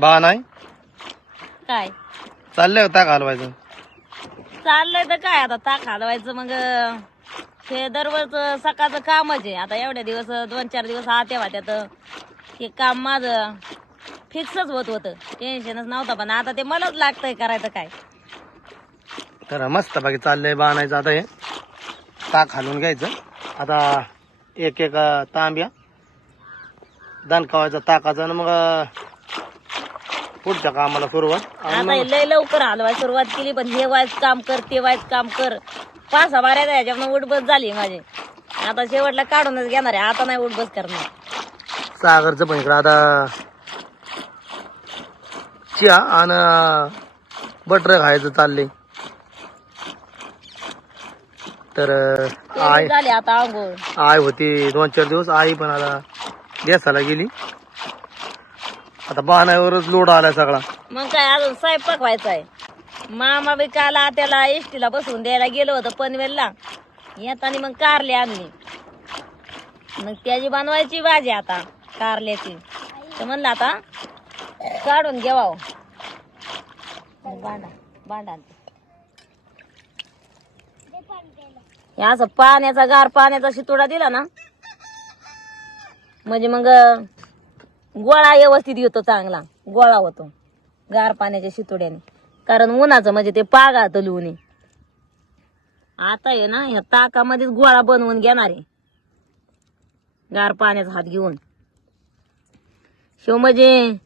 बा नाही काय चाललंय होता घालवायचं. चाललंय तर काय आता ताक हलवायचं. मग हे दररोज सकाळचं कामच आहे. आता एवढ्या दिवस 2-4 दिवस आते त्यात हे काम माझं फिक्सच होत होतं. टेन्शनच नव्हतं. पण आता ते मलाच लागतंय करायचं काय. तर मस्त बाकी चाललंय बाणायचं. आता हे ताक घालून घ्यायचं. आता एक एक तांब्या दणकावायचा ताकाचा आणि मग पुढच्या कामाला सुरुवात. आणि आता मग हे लय लवकर हलवाय सुरुवात केली. पण हे वाईच काम कर ते वाईच काम कर 5-6 बाऱ्या ह्याच्यावर उठबस झाली माझी. आता शेवटला काढूनच घेणार आहे. आता नाही उठबस करणार. सागरचं पण इकडं आता चिया आणि बटर खायचं चाललंय. तर आई झाली आता आंघोळ. आई होती 2-4 दिवस. आई पण आता देसाला गेली. आता बाणावरच लोड आलाय सगळा. मग काय अजून स्वयंपाक व्हायचा आहे. मामा बी काल त्याला एसटीला बसवून द्यायला गेलो होतं पनवेलला. येताना मग कारले आणली. मग त्याची बनवायची भाजी आता कारल्याची. तर म्हणलं आता काढून घेवा. भांडा असं पाण्याचा गार पाण्याचा शितोडा दिला ना म्हणजे मग गोळा व्यवस्थित येतो. चांगला गोळा होतो गार पाण्याच्या शितोड्याने. कारण उन्हाचं म्हणजे ते पागात लिहून आता आहे ना ह्या ताकामध्येच गोळा बनवून घेणार आहे गार पाण्याचा हात घेऊन. शिव म्हणजे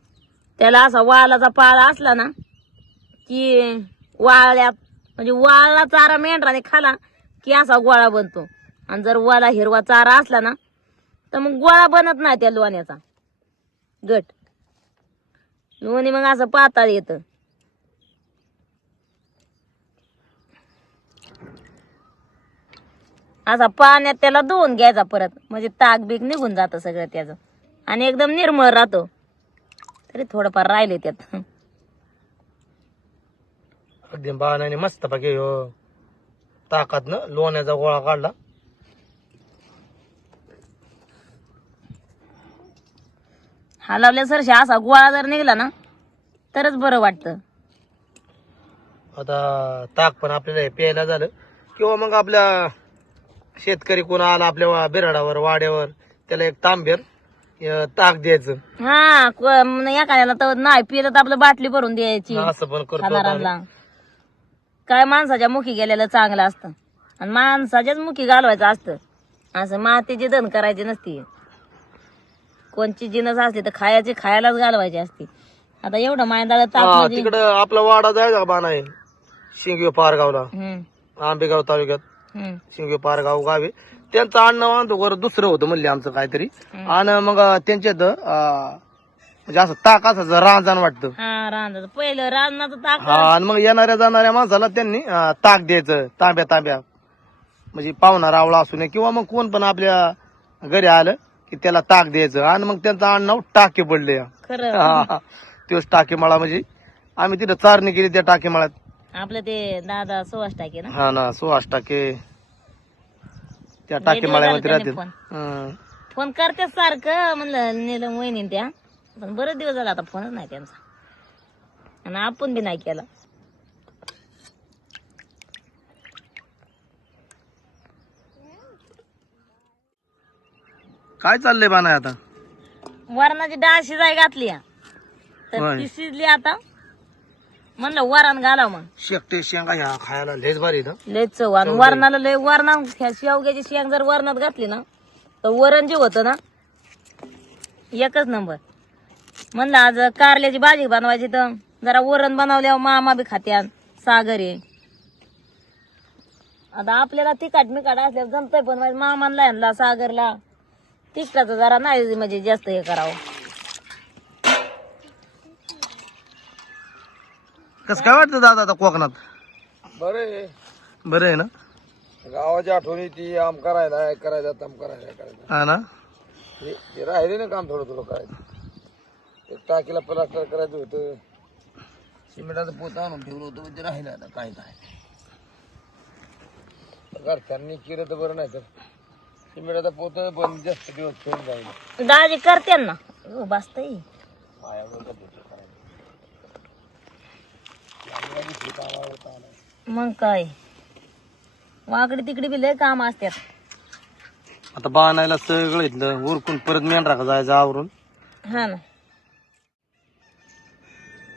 त्याला असा वालाचा पाळा असला ना की वाळल्यात म्हणजे वाळला चारा मेंढराने खाला की असा गोळा बनतो. आणि जर वाला हिरवा चारा असला ना तर मग गोळा बनत नाही त्या लोण्याचा गट. लोणी मग असं पाताळ येतं. असा पाण्यात त्याला धुवून घ्यायचा परत म्हणजे ताक बीक निघून जातं सगळं त्याचं आणि एकदम निर्मळ राहतो. तरी थोडंफार राहिले त्यात. अगदी बाणाने मस्त बाकी ताकातनं लोण्याचा गोळा काढला. हलवल्यासारखा असा गोळा जर निघला ना तरच बरं वाटतं. आता ताक पण आपल्याला प्यायला झालं किंवा मग आपल्या शेतकरी कोण आला आपल्या बिराडावर वाड्यावर त्याला एक तांब्यात ताक द्यायचं. हा एखाद्याला तर नाही पिलं तर आपलं बाटली भरून द्यायची. असं पण करतो खाणाऱ्यांना काय माणसाच्या मुखी गेलेलं चांगलं असतं आणि माणसाच्याच मुखी घालवायचं असतं. असं मातीची धन करायची नसती. कोणची जिनस असली तर खायलाच घालवायची असती. आता एवढं मायदाळ ताक तिकडं आपला वाडा जायचा बाण आहे शिंगवे पारगावला आंबेगाव तालुक्यात शिंगवे पारगाव गावी. त्यांचं अन्न वाहतूक दुसरं होतं म्हणले आमचं काहीतरी. आणि मग त्यांच्यात म्हणजे असं ताक असं रांजण वाटतं. रांजण पहिलं रांजणाचं ताक. आणि मग येणाऱ्या जाणाऱ्या माणसाला त्यांनी ताक द्यायचं तांब्या म्हणजे पाहुणा रावळा असू नये किंवा मग कोण पण आपल्या घरी आलं की त्याला ताक द्यायचं. आणि मग त्यांचं अन्न टाके पडले. खरं तोच टाकेमाळा म्हणजे आम्ही तिथं चारणी केली त्या टाकेमाळ्यात. आपलं ते दादा सुहास टाके ना. हा ना सुहास टाके त्या टाकेमाळ्यामध्ये राहते. फोन करते सारखं म्हणलं नीलम वहिनी त्या. पण बरेच दिवस झाला आता फोनच नाही त्यांचा आणि आपण बी नाही केला. काय चाललंय बाना आता. वरणाची डाळ शिजाय घातली तर ती शिजली. आता म्हणलं वरण घालाव. मग शेकटे शेंगा ह्या खायला लयच भारी लय चव. आणि वरणाला लय शेवग्याची शेंग जर वरणात घातली ना तर वरण जे होतं ना एकच नंबर. म्हणलं आज कारल्याची भाजी बनवायची तर जरा वरण बनवल्यावर मामा बी खात्यात. सागर आहे आता आपल्याला तिखट मिकाट असल्यावर जमतंय. पण मामाला यांना सागरला तिखटाचं जरा नाही म्हणजे जास्त हे करावं. कसं काय वाटतं दादा आता कोकणात. बरं बरं आहे ना. गावाची आठवणी ती आम करायचा तम करायचा हा ना. ते राहिले ना काम थोडं करायचं. ते टाकीला प्लास्टर करायचं होतं. सिमेंटाचं पोत आणून ठेवलं होतं ते राहिलं. आता काय घरच्यांनी केलं तर बरं नाही तर सिमेंटाचं पोत पण जास्त दिवस ठेवून जाईल. दाजी करते ना बसतय. मग काय वाकडे तिकडे बी लय काम असतात. आता बाणायला सगळं इथलं उरकून परत मेंढरा का जायचं आवरून. हा ना.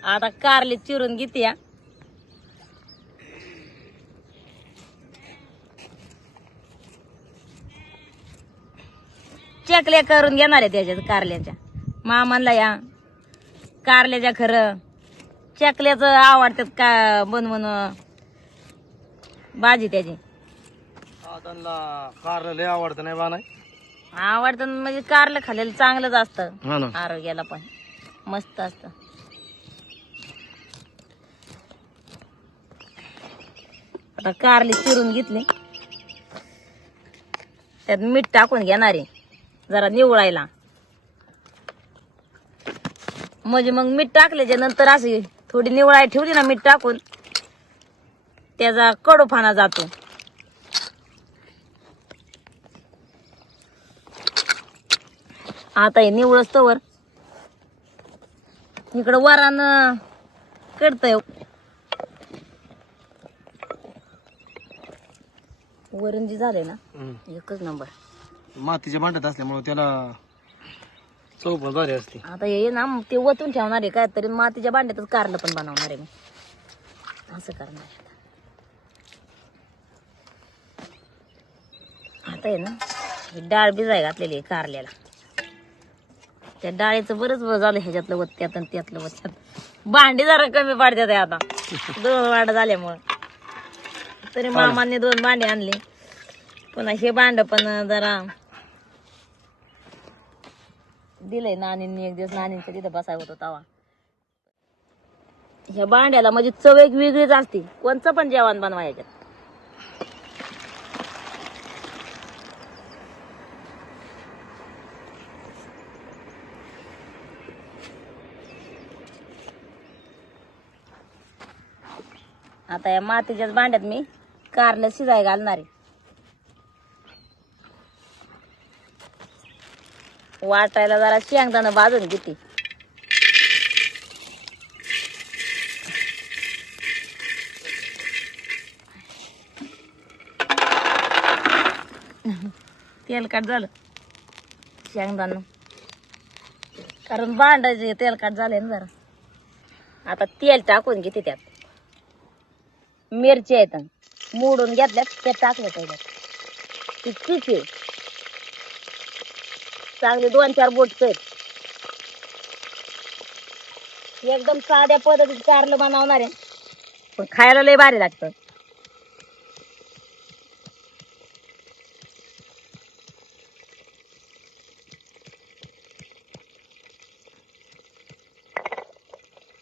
आता कारले चिरून घेते. चकल्या करून घेणार आहे त्याच्यात कारल्याच्या. मामांना या कारल्याच्या खरं चकल्याच आवडतात का बनवून भाजी त्याची. त्यांना कारलं लय आवडतं नाही बाणाय. आवडतं म्हणजे कारलं खाल्लेलं चांगलंच असतं. हा ना. आरोग्याला पण मस्त असतं. आता कारली चिरून घेतली त्यात मीठ टाकून घेणार आहे जरा निवळायला. म्हणजे मग मीठ टाकल्याच्या नंतर अशी थोडी निवळाय ठेवली ना मीठ टाकून त्याचा कडूपणा जातो. आता हे निवळच तोवर इकडं वरान कडतंय. वरण जी झालंय ना एकच नंबर. मातीच्या भांड्यात असल्यामुळे त्याला चव पण भारी असते. आता हे ना ते वतून ठेवणार आहे काय तरी मातीच्या भांड्यातच कारलं पण बनवणार आहे मी. असं करणार आहे. आता आहे ना ही डाळ भिजाय घातलेली आहे कारल्याला. त्या डाळीचं बरंच झालं ह्याच्यातलं वत त्यात आणि त्यातलं वत त्यात. भांडी जरा कमी पाडतात आता 2 वाट झाल्यामुळं. तरी मामांनी 2 भांडी आणली. पुन्हा हे भांड पण जरा दिलंय नानींनी. एक दिवस नानींच्या तिथं बसाय होतो तवा. ह्या भांड्याला म्हणजे चव एक वेगळीच असते कोणचं पण जेवण बनवायच्यात. आता या मातीच्याच भांड्यात मी कारलं शिजाय घालणार आहे. वाटायला जरा शेंगदाणा भाजून घेते. तेलकट झालं शेंगदाणा कारण भांडाचे तेलकट झाले ना जरा. आता तेल टाकून घेते त्यात. मिरची आहेत मोडून घेतल्यात ते टाकले त्याच्यात. ती तिची चांगली 2-4 बोट आहेत. एकदम साध्या पद्धतीत कारलं बनवणार आहे पण खायला लय भारी लागतं.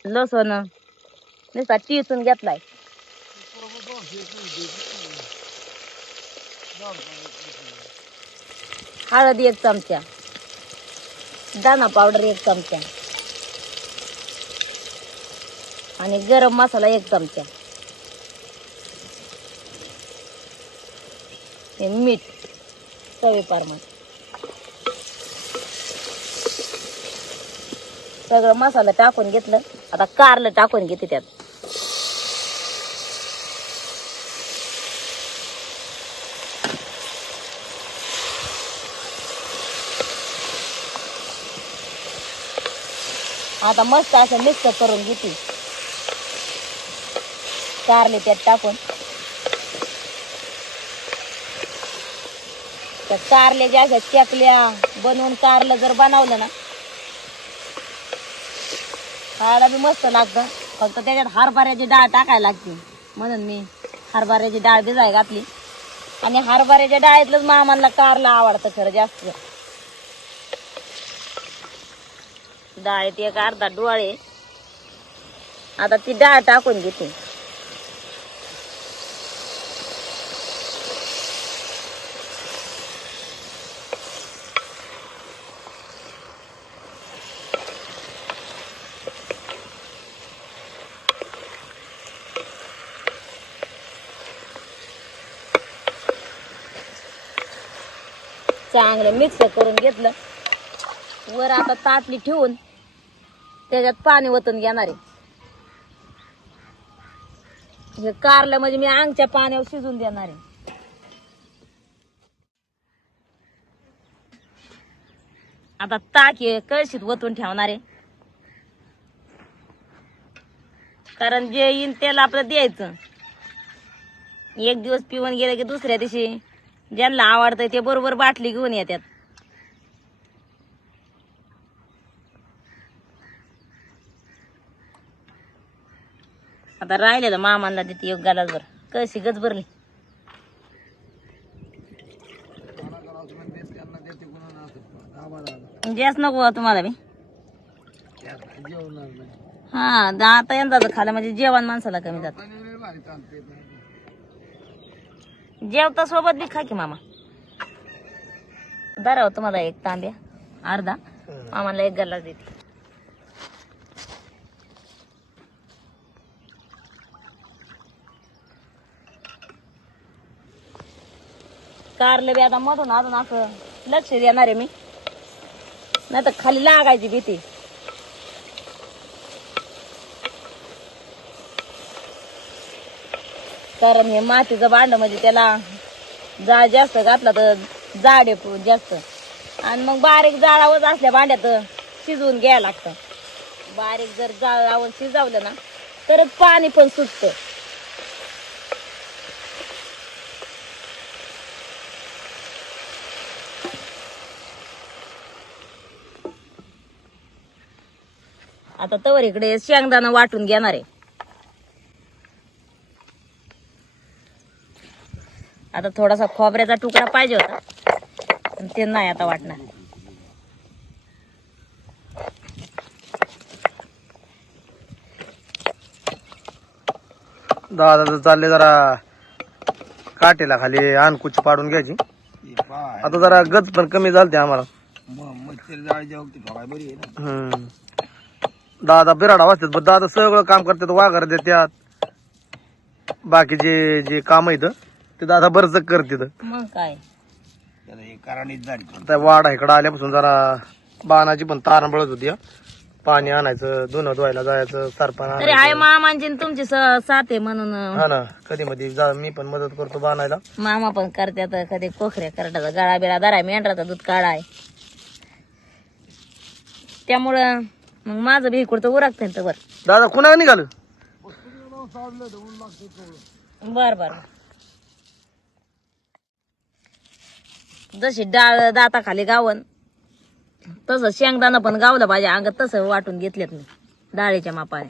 लसूण नुसता चिचून घेतलाय. हळद 1 चमचा. दाणा पावडर 1 चमचा आणि गरम मसाला 1 चमचा. हे मीठ चवीप्रमाणे. सगळं मसाला टाकून घेतलं. आता कारलं टाकून घेते त्यात. आता मस्त असं मिक्स करून घेते कारले त्यात टाकून. त्या कारल्याच्या अशा चकल्या बनवून कारलं जर बनवलं ना खायला बी मस्त लागतं. फक्त त्याच्यात हरभऱ्याची डाळ टाकायला लागते म्हणून मी हरभऱ्याची डाळ भिजाय घातली. आणि हरभऱ्याच्या डाळीतलंच मामांना कारलं आवडतं खरं जास्त. डाळीत 1 अर्धा डोळे. आता ती डाळ टाकून घेते. चांगलं मिक्स करून घेतलं. वर आता ताटली ठेवून त्याच्यात पाणी ओतून घेणार आहे. हे कारलं म्हणजे मी अंगच्या पाण्यावर शिजून देणार आहे. आता ताक हे कळशीत ओतून ठेवणार आहे, कारण जे येईन त्याला आपलं द्यायचं. एक दिवस पिऊन गेलं की दुसऱ्या दिवशी ज्यांना आवडतंय ते बरोबर बाटली घेऊन येतात. आता राहिलेलं मामांना देते एक गालासभर, कशी गच भरली. गॅस नको तुम्हाला बी. हा आता यंदा खाला म्हणजे जेवण माणसाला कमी जात. जेवता सोबत बी खा की मामा. बरं तुम्हाला एक तांब्या अर्धा, मामाला एक गल्ला देते. कारले बी आता मधून अजून असं लक्ष देणार आहे मी, नाही तर खाली लागायची भीती. कारण हे मातीचं भांड म्हणजे त्याला जाळ जास्त घातला तर जाड आहे जास्त, आणि मग बारीक जाळावच असल्या भांड्यात शिजवून घ्यायला लागतं. बारीक जर जाळ लावून शिजवलं ना तरच पाणी पण सुटतं. आता तवर इकडे शेंगदाणा वाटून घेणार आहे. आता थोडासा खोबऱ्याचा तुकडा पाहिजे होता, पण ते नाही आता वाटणार. दादा चालले जरा काटेला खाली अनकुच पाडून घ्यायची. आता जरा गज पण कमी झालते आम्हाला. दादा बिराडा वाजतात, पण दादा सगळं काम करतात, वाघर देतात, बाकीचे जे काम आहेत ते दादा बरच करतात. मग काय त्या वाडा इकडं आल्यापासून जरा बाणाची पण तारण बळत होती. पाणी आणायचं, धुणं धुवायला जायचं, सरपण तरी आहे मामांची न तुमची साथ आहे म्हणून. हा ना, कधी मध्ये मी पण मदत करतो बाणायला. मामा पण करतात, कधी कोखऱ्या करटाचा गळा बिळा धराय, मेंढराचा दूध काढाय. त्यामुळं मग माझं बी इकडचं उरकत वर. दादा कुणा निघालं? बर बर. जशी डाळ दाताखाली गावन तसं शेंगदाणा पण गावलं पाहिजे अंगात, तसं वाटून घेतलेत मी डाळीच्या मापाने.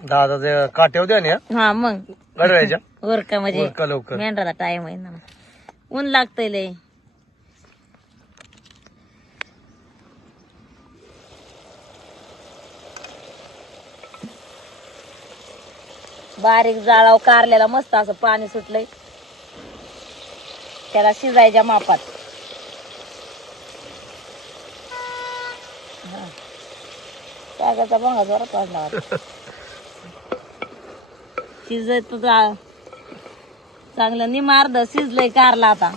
दादा ते काट्यावर द्या ना हा मग गडवायच्या उरका म्हणजे उरका लवकर. मेंढराला टाइम आहे ना, ऊन लागतंय लय. बारीक जाळाव कारल्याला मस्त असं पाणी सुटलंय, त्याला शिजायच्या मापात. कागदाचा भंगा जोरात वाजला होता. शिजत चांगलं निमार्द शिजलंय कारला. आता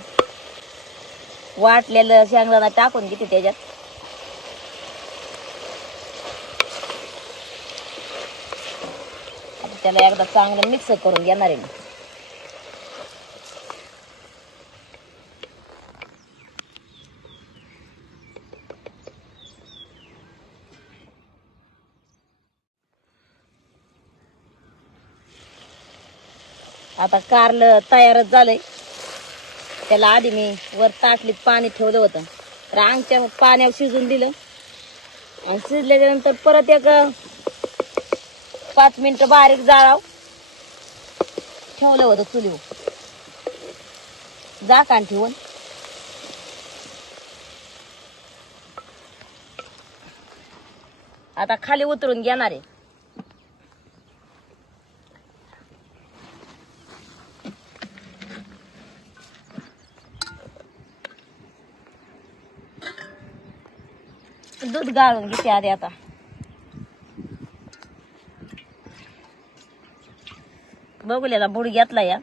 वाटलेलं शेंगदाणा टाकून घेते त्याच्यात. आता त्याला एकदा चांगलं मिक्स करून घेणार आहे मी. आता कारलं तयारच झालंय. त्याला आधी मी वर ताटलीत पाणी ठेवलं होतं, रांगच्या पाण्यावर शिजून दिलं, आणि शिजल्याच्या नंतर परत एक 5 मिनिटं बारीक जाळाव ठेवलं होतं चुलीवर झाकण ठेवून. आता खाली उतरून घेणार आहे. दूध गाळून घेते आधी. आता बघूल्याला बुड घेतला या.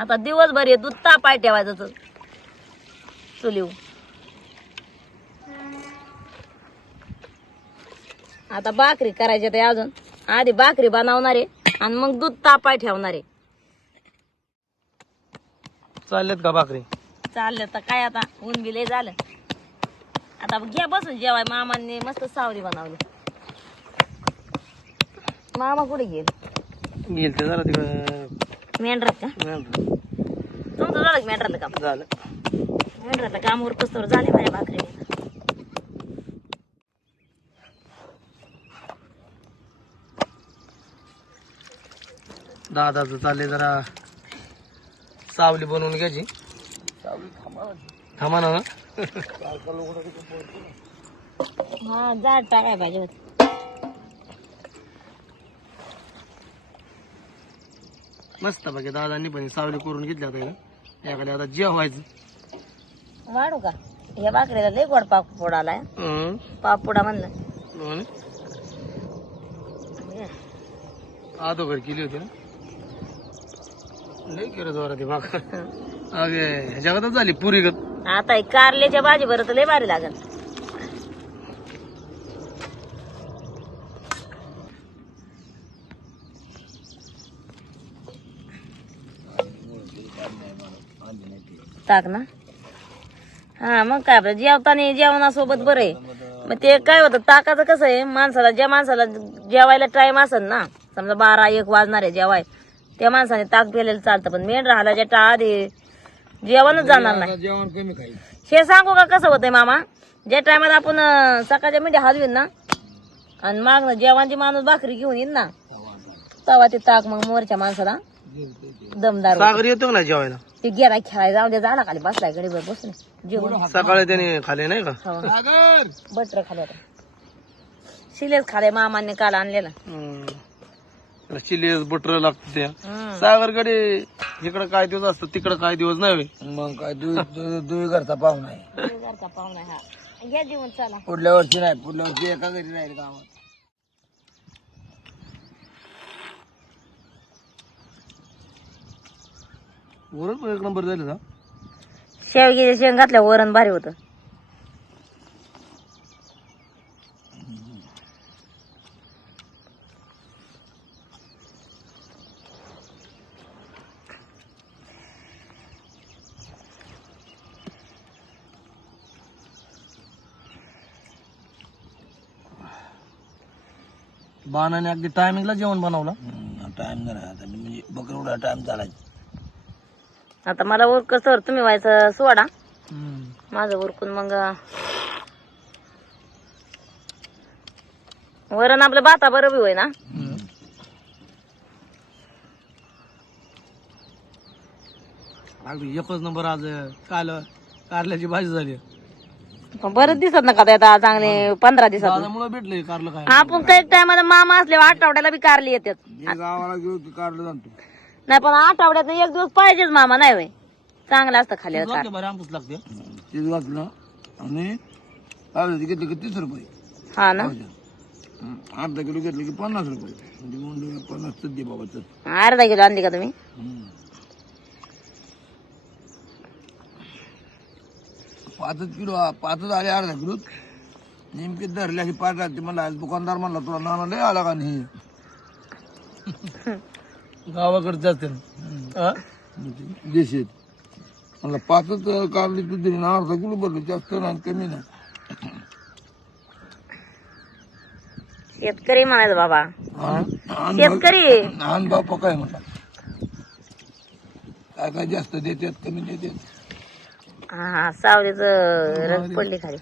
आता दिवसभर हे दूध तापाय ठेवायचं चुलीवर. आता भाकरी करायच्या ते अजून आधी भाकरी बनवणार आहे आणि मग दूध तापाय ठेवणार आहे. चाललेत का भाकरी? चाललं तर काय आता ऊन बिले झालं. आता घ्या बसून जेवाय. मामांनी मस्त सावली बनवली. मामा कुठे गेले? गेल ते जरा तिकडे मेंढरात का? तुमचं झालं का मेंढरातलं काम? झालं. मेंढरातलं काम उरकस तर झाले माझ्या भाकरी. दादाचं चालले जरा सावली बनवून घ्यायची. थांबा ना. हा झाड टाकाय पाहिजे होत. मस्त बाकी दादांनी पण सावली करून घेतली. आता एखाद्या आता जेवायचं. वाढू का? या भाकरीला लय गोड पापड आलाय. पापुडा म्हणलं आदोगर केली होती ना. लय केलं जोरात ती भाकर. अगे ह्याच्यागतच झाली पुरी गत. आता ही कारल्याच्या भाजी बरं तर लय भारी लागल. टाक ना. हा मग काय आपलं जेवताना जेवणासोबत बरं आहे. मग ते काय होतं ताकाचं कसं आहे माणसाला ज्या माणसाला जेवायला टाइम असेल ना समजा 12-1 वाजणार आहे जेवाय त्या माणसाने ताक पिलेलं चालतं. पण मेन राहिला ज्या आधी जेवणच जाणार नाही. जेवण कमी खाईल. हे सांगू का कसं होतंय मामा? ज्या टायमात आपण सकाळच्या मध्ये हलवीन ना आणि मागणं जेवणची माणूस भाकरी घेऊन येईन ना तेव्हा ते ताक मग मोरच्या माणसाला दमदार होतं. सागर येतो ना जेवायला. ते गेला खेळायला जाऊ दे झाला खाली बसलाय गडीवर बसून जेवण. सकाळी त्याने खाले नाही का? बटर खाले होता. शिलेच खाले मामाने काल आणलेला. चिली बटर लागतं त्या. सागरकडे इकडं काय दिवस असतो तिकडं काय दिवस नाही. मग काय दुई घरचा पाहुणा आहे. घरचा पाहुणा हा घ्या जेवण चला. पुढल्या वर्षी नाही, पुढल्या वर्षी एका घरी राहील गावात. वरण पण 1 नंबर झालं ना. शेवगीचे शेंग घातल्या वरण भारी होतं. बाणाने अगदी टायमिंगला जेवण बनवलं. टाइम झाला आता म्हणजे बकरवडा टाइम झाला. आता मला उरकस तर तुम्ही व्हायचं सोडा. माझं उरकून मग वरण आपलं भाता बरोबर होय ना. अगदी 1च नंबर. आज कारल्याची भाजी झाली. पण बरंच दिसत ना का ते आता चांगले 15 दिवसात. दादामुळे भेटले कारलं काय. आपण काही टायमाला मामा असल्यावर आठवड्याला बी कारली येतात. गावाला घेऊ की काढलं जाणतो. नाही पण आठवड्यात 1 दिवस पाहिजेच मामा. नाही होय चांगलं असतं खाली. बरं आमचंच लागते. तेच वाचलं आणि पावसाचं घेतलं की 30 रुपये. हा ना. अर्धा किलो घेतलं की 50 रुपये. म्हणजे म्हणलं 50 दे बाबा तर. अर्धा किलो आणली का तुम्ही? पाचच आले अर्धा किलो. नेमके धरल्या की 5 राहते. मला दुकानदार म्हणला तुला नाना लय आला का नाही. गावाकडे जाते देशीत मला 5च काढली तू दिली ना. अर्धा किलो भरले. जास्त नाही कमी नाही. शेतकरी म्हणायचं बाबा. शेतकरी लहान बापा काय म्हणतात काय काय जास्त देतात कमी देतात. हा सावलीच रस पडली खाली.